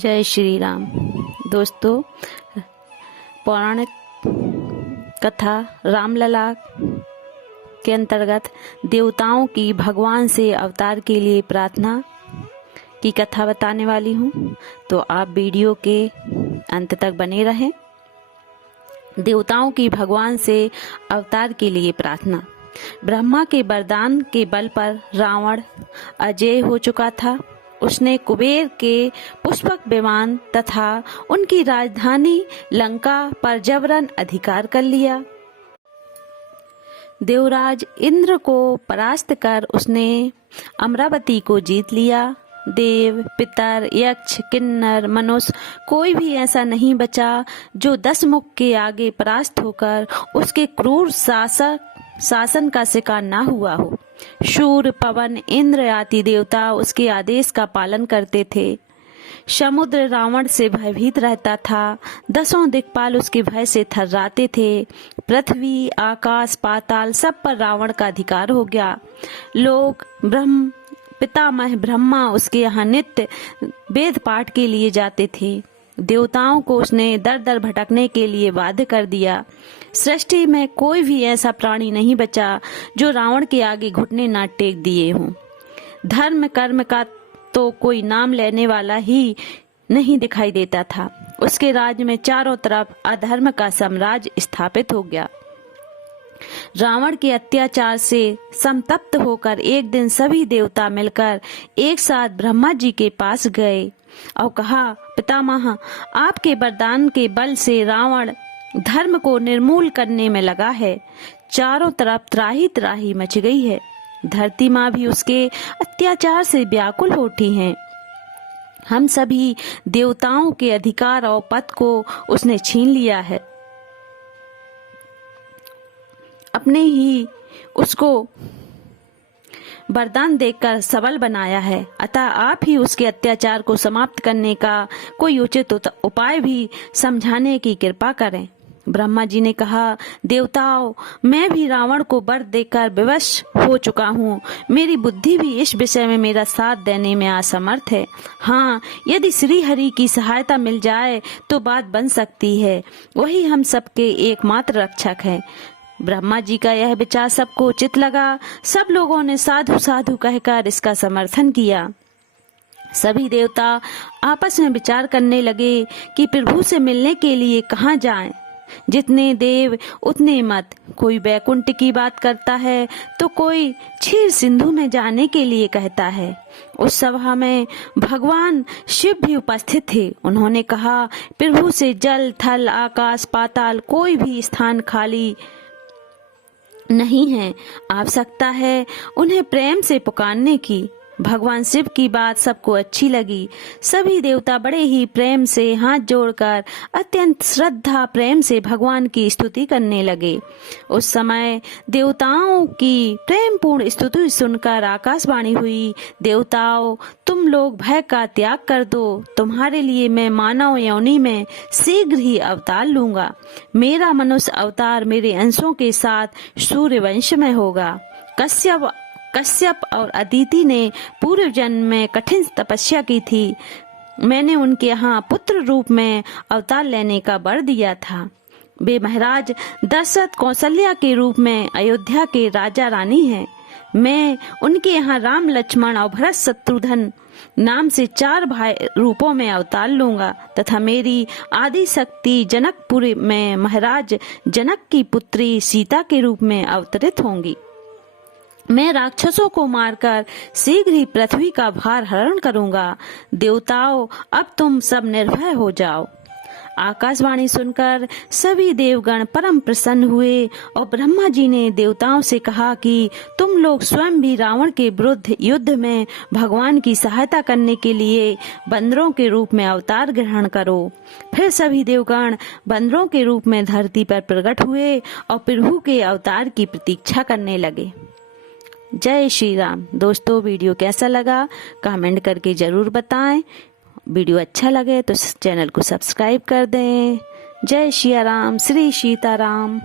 जय श्री राम। दोस्तों, पौराणिक कथा रामलला के अंतर्गत देवताओं की भगवान से अवतार के लिए प्रार्थना की कथा बताने वाली हूँ, तो आप वीडियो के अंत तक बने रहें। देवताओं की भगवान से अवतार के लिए प्रार्थना। ब्रह्मा के वरदान के बल पर रावण अजेय हो चुका था। उसने कुबेर के पुष्पक विमान तथा उनकी राजधानी लंका पर जबरन अधिकार कर लिया। देवराज इंद्र को परास्त कर उसने अमरावती को जीत लिया। देव, पितर, यक्ष, किन्नर, मनुष्य कोई भी ऐसा नहीं बचा जो 10 मुख के आगे परास्त होकर उसके क्रूर शासन का शिकार ना हुआ हो। शूर, पवन, इंद्र आदि देवता उसके आदेश का पालन करते थे। समुद्र रावण से भयभीत रहता था। 10 दिक्पाल उसके भय से थर्राते थे। पृथ्वी, आकाश, पाताल सब पर रावण का अधिकार हो गया। लोग पितामह ब्रह्मा उसके यहाँ नित्य वेद पाठ के लिए जाते थे। देवताओं को उसने दर दर भटकने के लिए बाध्य कर दिया। सृष्टि में कोई भी ऐसा प्राणी नहीं बचा जो रावण के आगे घुटने ना टेक दिए हों। धर्म कर्म का तो कोई नाम लेने वाला ही नहीं दिखाई देता था। उसके राज्य में चारों तरफ अधर्म का साम्राज्य स्थापित हो गया। रावण के अत्याचार से संतप्त होकर एक दिन सभी देवता मिलकर एक साथ ब्रह्मा जी के पास गए और कहा, पितामह, आपके वरदान के बल से रावण धर्म को निर्मूल करने में लगा है। चारों तरफ त्राही त्राही मच गई है। धरती माँ भी उसके अत्याचार से व्याकुल हो उठी है। हम सभी देवताओं के अधिकार और पद को उसने छीन लिया है। अपने ही उसको वरदान देकर सबल बनाया है। अतः आप ही उसके अत्याचार को समाप्त करने का कोई उचित उपाय भी समझाने की कृपा करें। ब्रह्मा जी ने कहा, देवताओं, मैं भी रावण को वर देकर विवश हो चुका हूँ। मेरी बुद्धि भी इस विषय में मेरा साथ देने में असमर्थ है। हाँ, यदि श्री हरि की सहायता मिल जाए तो बात बन सकती है। वही हम सबके एकमात्र रक्षक है। ब्रह्मा जी का यह विचार सबको उचित लगा। सब लोगों ने साधु साधु कहकर इसका समर्थन किया। सभी देवता आपस में विचार करने लगे कि प्रभु से मिलने के लिए कहाँ जाएं। जितने देव उतने मत। कोई वैकुंठ की बात करता है तो कोई क्षीर सिंधु में जाने के लिए कहता है। उस सभा में भगवान शिव भी उपस्थित थे। उन्होंने कहा, प्रभु से जल, थल, आकाश, पाताल कोई भी स्थान खाली नहीं है। आवश्यकता है उन्हें प्रेम से पुकारने की। भगवान शिव की बात सबको अच्छी लगी। सभी देवता बड़े ही प्रेम से हाथ जोड़कर अत्यंत श्रद्धा प्रेम से भगवान की स्तुति करने लगे। उस समय देवताओं की प्रेम पूर्ण स्तुति सुनकर आकाशवाणी हुई, देवताओं, तुम लोग भय का त्याग कर दो। तुम्हारे लिए मैं मानव योनि में शीघ्र ही अवतार लूंगा। मेरा मनुष्य अवतार मेरे अंशों के साथ सूर्यवंश में होगा। कश्यप और अदिति ने पूर्व जन्म में कठिन तपस्या की थी। मैंने उनके यहाँ पुत्र रूप में अवतार लेने का वर दिया था। वे महाराज दशरथ, कौशल्या के रूप में अयोध्या के राजा रानी हैं। मैं उनके यहाँ राम, लक्ष्मण और भरत शत्रुघ्न नाम से 4 भाई रूपों में अवतार लूंगा तथा मेरी आदि शक्ति जनकपुर में महाराज जनक की पुत्री सीता के रूप में अवतरित होंगी। मैं राक्षसों को मारकर शीघ्र ही पृथ्वी का भार हरण करूंगा। देवताओं, अब तुम सब निर्भय हो जाओ। आकाशवाणी सुनकर सभी देवगण परम प्रसन्न हुए और ब्रह्मा जी ने देवताओं से कहा कि तुम लोग स्वयं भी रावण के विरुद्ध युद्ध में भगवान की सहायता करने के लिए बंदरों के रूप में अवतार ग्रहण करो। फिर सभी देवगण बंदरों के रूप में धरती पर प्रकट हुए और प्रभु के अवतार की प्रतीक्षा करने लगे। जय श्री राम। दोस्तों, वीडियो कैसा लगा कमेंट करके जरूर बताएं। वीडियो अच्छा लगे तो चैनल को सब्सक्राइब कर दें। जय श्री राम, श्री सीताराम।